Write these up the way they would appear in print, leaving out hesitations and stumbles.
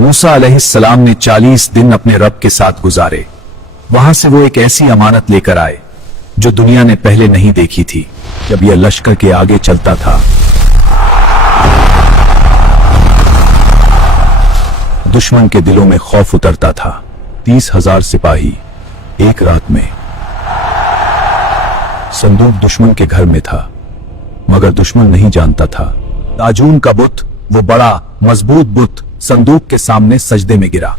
मूसा अलैहिस्सलाम ने 40 दिन अपने रब के साथ गुजारे। वहां से वो एक ऐसी अमानत लेकर आए जो दुनिया ने पहले नहीं देखी थी। जब यह लश्कर के आगे चलता था, दुश्मन के दिलों में खौफ उतरता था। 30,000 सिपाही एक रात में। संदूक दुश्मन के घर में था, मगर दुश्मन नहीं जानता था ताजून का बुत, वो बड़ा मजबूत बुत, संदूक के सामने सजदे में गिरा।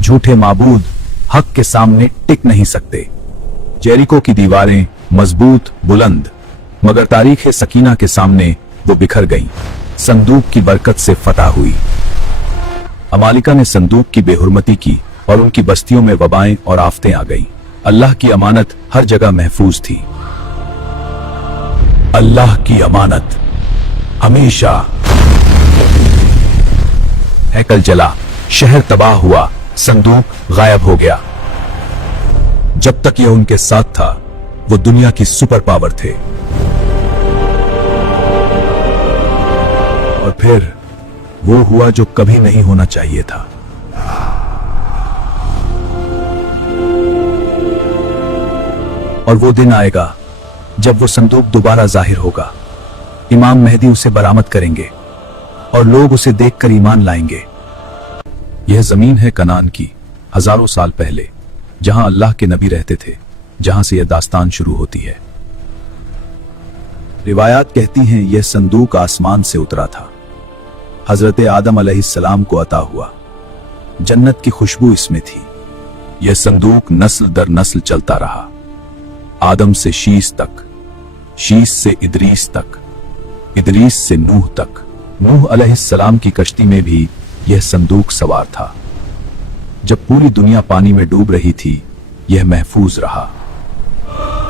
झूठे माबूद हक के सामने टिक नहीं सकते। जेरिको की दीवारें मजबूत बुलंद, मगर तारीख सकीना के सामने वो बिखर गईं। संदूक की बरकत से फतह हुई। अमालिका ने संदूक की बेहुरमती की और उनकी बस्तियों में वबाएं और आफतें आ गईं। अल्लाह की अमानत हर जगह महफूज थी। अल्लाह की अमानत हमेशा। हैकल जला, शहर तबाह हुआ, संदूक गायब हो गया। जब तक यह उनके साथ था, वो दुनिया की सुपर पावर थे। और फिर वो हुआ जो कभी नहीं होना चाहिए था। और वो दिन आएगा जब वो संदूक दोबारा जाहिर होगा। इमाम मेहदी उसे बरामद करेंगे और लोग उसे देखकर ईमान लाएंगे। यह जमीन है कनान की, हजारों साल पहले, जहां अल्लाह के नबी रहते थे, जहां से यह दास्तान शुरू होती है। रिवायात कहती हैं यह संदूक आसमान से उतरा था, हजरत आदम अलैहिस्सलाम को अता हुआ। जन्नत की खुशबू इसमें थी। यह संदूक नस्ल दर नस्ल चलता रहा, आदम से शीस तक, शीस से इदरीस तक, इदरीस से नूह तक। नूह अलैहिस्सलाम की कश्ती में भी यह संदूक सवार था। जब पूरी दुनिया पानी में डूब रही थी, यह महफूज रहा।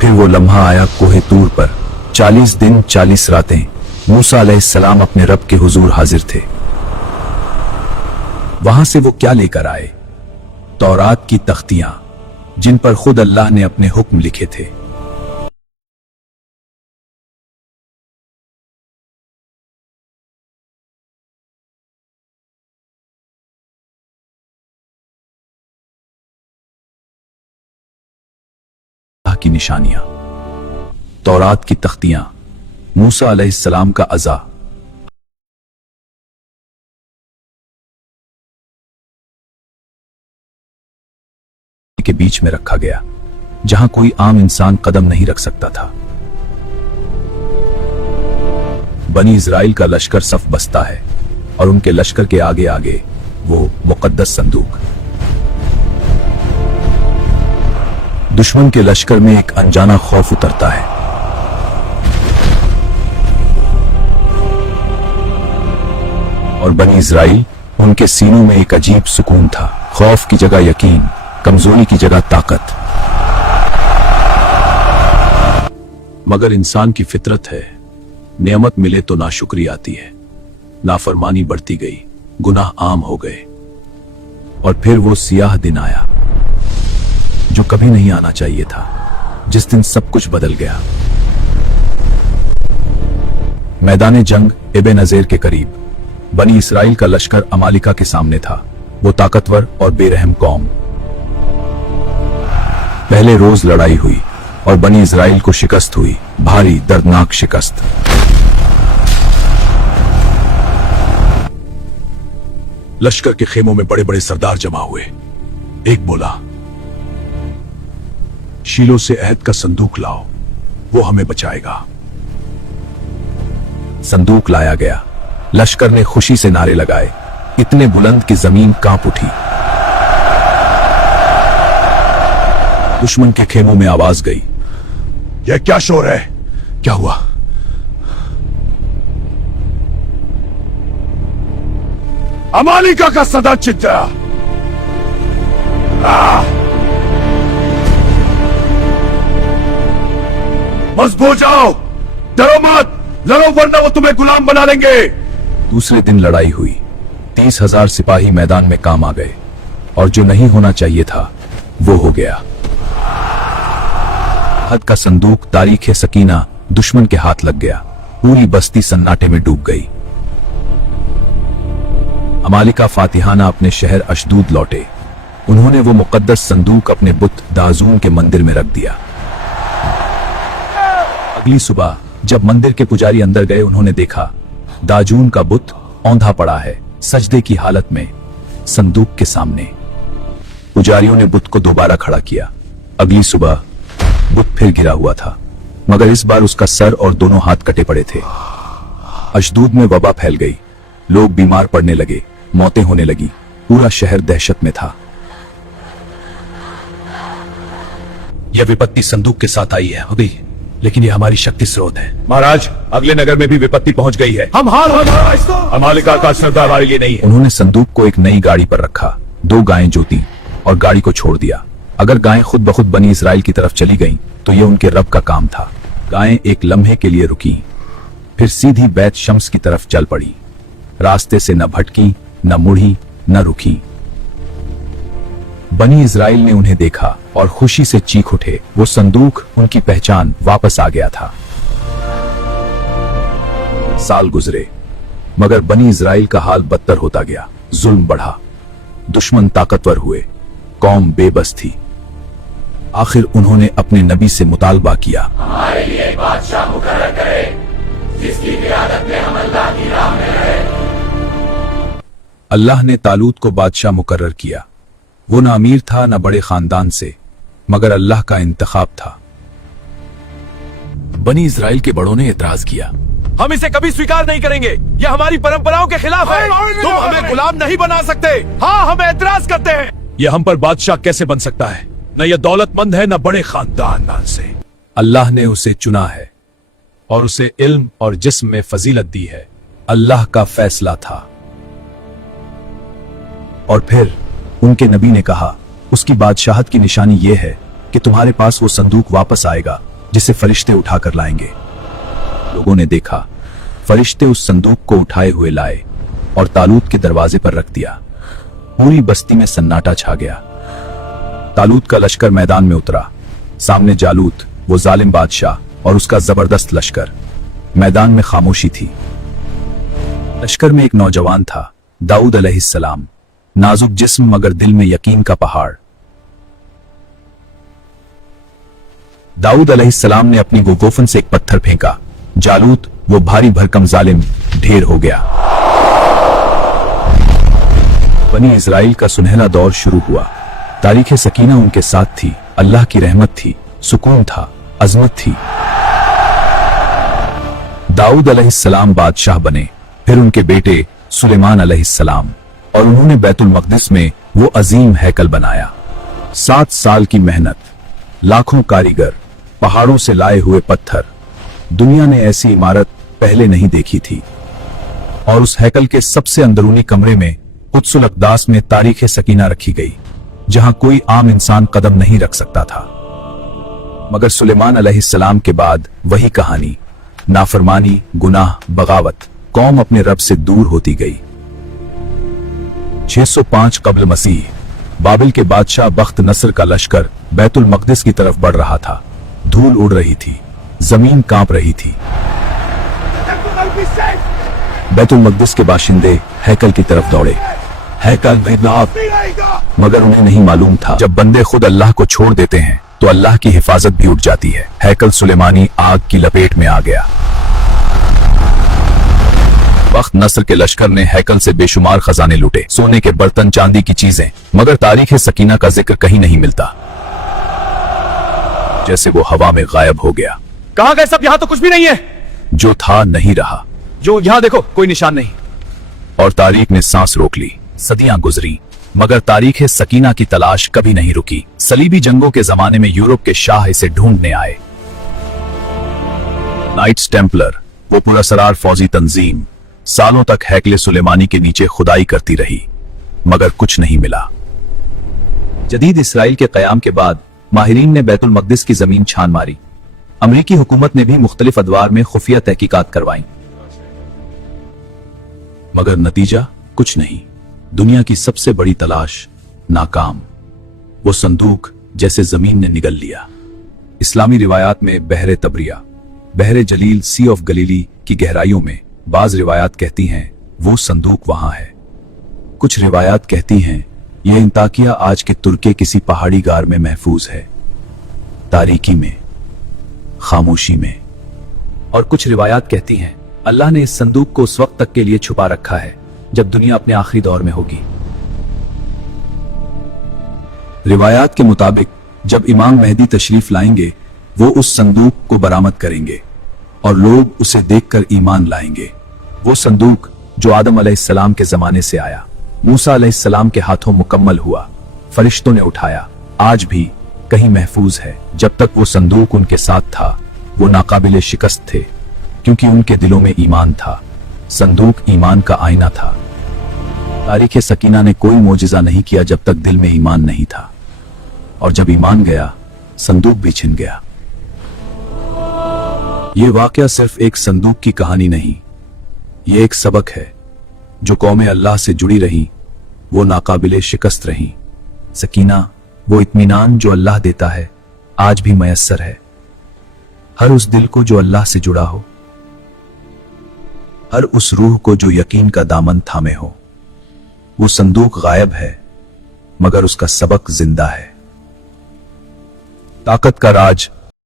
फिर वो लम्हा आया कोहे तूर पर। 40 दिन 40 रातें मूसा अलैहिस्सलाम अपने रब के हुजूर हाजिर थे। वहां से वो क्या लेकर आए? तौरात की तख्तियां, जिन पर खुद अल्लाह ने अपने हुक्म लिखे थे। की निशानियां, तौरात की तख्तियां, मूसा अलैहिस्सलाम का अज़ा। के बीच में रखा गया, जहां कोई आम इंसान कदम नहीं रख सकता था। बनी इज़राइल का लश्कर सफ बसता है और उनके लश्कर के आगे आगे वो मुकद्दस संदूक। दुश्मन के लश्कर में एक अनजाना खौफ उतरता है। और बनी इज़राइल, उनके सीनों में एक अजीब सुकून था। खौफ की जगह यकीन, कमजोरी की जगह ताकत। मगर इंसान की फितरत है, नेमत मिले तो नाशुक्री आती है। नाफरमानी बढ़ती गई, गुनाह आम हो गए। और फिर वो सियाह दिन आया जो कभी नहीं आना चाहिए था, जिस दिन सब कुछ बदल गया। मैदान जंग इब्न नज़ीर के करीब बनी इस्राइल का लश्कर अमालिका के सामने था। वो ताकतवर और बेरहम कौम। पहले रोज लड़ाई हुई और बनी इस्राइल को शिकस्त हुई, भारी दर्दनाक शिकस्त। लश्कर के खेमों में बड़े बड़े सरदार जमा हुए। एक बोला, शीलो से अहद का संदूक लाओ, वो हमें बचाएगा। संदूक लाया गया। लश्कर ने खुशी से नारे लगाए, इतने बुलंद कि जमीन कांप उठी। दुश्मन के खेमों में आवाज गई, यह क्या शोर है? क्या हुआ? अमालिका का सदा चित्रा। मजबूत जाओ, डरो मत, लड़ो वरना वो तुम्हें गुलाम बना लेंगे। दूसरे दिन लड़ाई हुई। 30,000 सिपाही मैदान में काम आ गए और जो नहीं होना चाहिए था वो हो गया। हद का संदूक तारीख सकीना दुश्मन के हाथ लग गया। पूरी बस्ती सन्नाटे में डूब गई। अमालिका फातिहाना अपने शहर अशदूद लौटे। उन्होंने वो मुकद्दस संदूक अपने बुत दाजून के मंदिर में रख दिया। अगली सुबह जब मंदिर के पुजारी अंदर गए, उन्होंने देखा दाजून का बुत औंधा पड़ा है, सजदे की हालत में संदूक के सामने। पुजारियों ने बुत को दोबारा खड़ा किया। अगली सुबह बुत फिर गिरा हुआ था, मगर इस बार उसका सर और दोनों हाथ कटे पड़े थे। अशदूद में वबा फैल गई, लोग बीमार पड़ने लगे, मौतें होने लगी, पूरा शहर दहशत में था। यह विपत्ति संदूक के साथ आई है अभी, लेकिन यह हमारी शक्ति स्रोत है। महाराज, अगले नगर में भी विपत्ति पहुंच गई है। हम हार हो गए। अमालिका का श्रद्धा हमारे लिए नहीं है। उन्होंने संदूक को एक नई गाड़ी पर रखा, 2 गायें जोती और गाड़ी को छोड़ दिया। अगर गायें खुद ब खुद बनी इसराइल की तरफ चली गईं, तो यह उनके रब का काम था। गायें एक लम्हे के लिए रुकी, फिर सीधी बैत शम्स की तरफ चल पड़ी। रास्ते से न भटकी, न मुड़ी, न रुकी। बनी इजराइल ने उन्हें देखा और खुशी से चीख उठे। वो संदूक, उनकी पहचान, वापस आ गया था। साल गुजरे, मगर बनी इजराइल का हाल बदतर होता गया। जुल्म बढ़ा, दुश्मन ताकतवर हुए, कौम बेबस थी। आखिर उन्होंने अपने नबी से मुतालबा किया, हमारे लिए एक बादशाह मुकर्रर करे, जिसकी क़ियादत में हम अल्लाह की राह में रहे। अल्लाह ने तालूत को बादशाह मुकर्रर किया। वो न अमीर था, न बड़े खानदान से, मगर अल्लाह का इंतखाब था। बनी इजराइल के बड़ों ने एतराज किया, हम इसे कभी स्वीकार नहीं करेंगे। यह हमारी परंपराओं के खिलाफ है। तुम हमें गुलाम नहीं बना सकते। हाँ, हम एतराज करते हैं। यह हम पर बादशाह कैसे बन सकता है? न यह दौलतमंद है, न बड़े खानदान से। अल्लाह ने उसे चुना है और उसे इल्म और जिस्म में फजीलत दी है। अल्लाह का फैसला था। और फिर उनके नबी ने कहा, उसकी बादशाहत की निशानी यह है कि तुम्हारे पास वो संदूक वापस आएगा जिसे फरिश्ते उठाकर लाएंगे। लोगों ने देखा, फरिश्ते उस संदूक को उठाए हुए लाए और तालूत के दरवाजे पर रख दिया। पूरी बस्ती में सन्नाटा छा गया। तालूत का लश्कर मैदान में उतरा। सामने जालूत, वो जालिम बादशाह, और उसका जबरदस्त लश्कर। मैदान में खामोशी थी। लश्कर में एक नौजवान था, दाऊद अलैहिस्सलाम। नाजुक जिस्म, मगर दिल में यकीन का पहाड़। दाऊद अलैहिस्सलाम ने अपनी गोफन से एक पत्थर फेंका। जालूत, वो भारी भरकम जालिम, ढेर हो गया। बनी इजराइल का सुनहरा दौर शुरू हुआ। तारीख सकीना उनके साथ थी। अल्लाह की रहमत थी, सुकून था, अजमत थी। दाऊद अलैहिस्सलाम बादशाह बने, फिर उनके बेटे सुलेमान अलैहिस्सलाम, और उन्होंने बैतुल मक़दिस में वो अजीम हैकल बनाया। 7 साल की मेहनत, लाखों कारीगर, पहाड़ों से लाए हुए पत्थर। दुनिया ने ऐसी इमारत पहले नहीं देखी थी। और उस हैकल के सबसे अंदरूनी कमरे में कुद्सुल अक़दास में तारीख सकीना रखी गई, जहां कोई आम इंसान कदम नहीं रख सकता था। मगर सुलेमान अलैहिस्सलाम के बाद वही कहानी। नाफरमानी, गुनाह, बगावत। कौम अपने रब से दूर होती गई। 605 कब्ल मसीह बाबिल के बादशाह बख्त नसर का लश्कर बैतुल मक़दिस की तरफ बढ़ रहा था। धूल उड़ रही थी, जमीन कांप रही थी। बैतुल मक़दिस के बाशिंदे हैकल की तरफ दौड़े। हैकल में नाफ, मगर उन्हें नहीं मालूम था, जब बंदे खुद अल्लाह को छोड़ देते हैं तो अल्लाह की हिफाजत भी उठ जाती है। हैकल सुलेमानी आग की लपेट में आ गया। बख्त नसर के लश्कर ने हैकल से बेशुमार खजाने लूटे, सोने के बर्तन, चांदी की चीजें, मगर तारीख सकीना का जिक्र कहीं नहीं मिलता। जैसे वो हवा में गायब हो गया। कहां गए सब? यहां तो कुछ भी नहीं है। जो था नहीं रहा। जो यहां देखो, कोई निशान नहीं। और तारीख ने सांस रोक ली। सदियां गुजरी, मगर तारीख सकीना की तलाश कभी नहीं रुकी। सलीबी जंगों के जमाने में यूरोप के शाह इसे ढूंढने आए। नाइट्स टेम्पलर, वो पुरअसरार फौजी तंजीम, सालों तक हैकले सुलेमानी के नीचे खुदाई करती रही, मगर कुछ नहीं मिला। जदीद इसराइल के कयाम के बाद माहिरीन ने बैतुल मक़दिस की जमीन छान मारी। अमरीकी हुकूमत ने भी मुख्तलिफ अदवार में खुफिया तहकीकात करवाई, मगर नतीजा कुछ नहीं। दुनिया की सबसे बड़ी तलाश नाकाम। वो संदूक जैसे जमीन ने निगल लिया। इस्लामी रिवायात में बहरे तबरिया, बहरे जलील, सी ऑफ गलीली की गहराइयों में बाज रिवायात कहती हैं वो संदूक वहां है। कुछ रिवायात कहती हैं यह इंताकिया आज के तुर्की किसी पहाड़ी गार में महफूज है, तारीकी में, खामोशी में। और कुछ रिवायात कहती हैं अल्लाह ने इस संदूक को उस वक्त तक के लिए छुपा रखा है जब दुनिया अपने आखिरी दौर में होगी। रिवायात के मुताबिक जब इमाम मेहदी तशरीफ लाएंगे वो उस संदूक को बरामद करेंगे और लोग उसे देखकर ईमान लाएंगे। वो संदूक जो आदम अलैहिस्सलाम के जमाने से आया, मूसा अलैहिस्सलाम के हाथों मुकम्मल हुआ, फरिश्तों ने उठाया, आज भी कहीं महफूज है। जब तक वो संदूक उनके साथ था वो नाकाबिले शिकस्त थे क्योंकि उनके दिलों में ईमान था। संदूक ईमान का आईना था। तारीख सकीना ने कोई मोजिजा नहीं किया जब तक दिल में ईमान नहीं था, और जब ईमान गया संदूक भी छिन गया। ये वाकया सिर्फ एक संदूक की कहानी नहीं, ये एक सबक है। जो कौमें अल्लाह से जुड़ी रही वो नाकाबिले शिकस्त रही। सकीना वो इत्मीनान जो अल्लाह देता है आज भी मयस्सर है हर उस दिल को जो अल्लाह से जुड़ा हो, हर उस रूह को जो यकीन का दामन थामे हो। वो संदूक गायब है मगर उसका सबक जिंदा है। ताकत का राज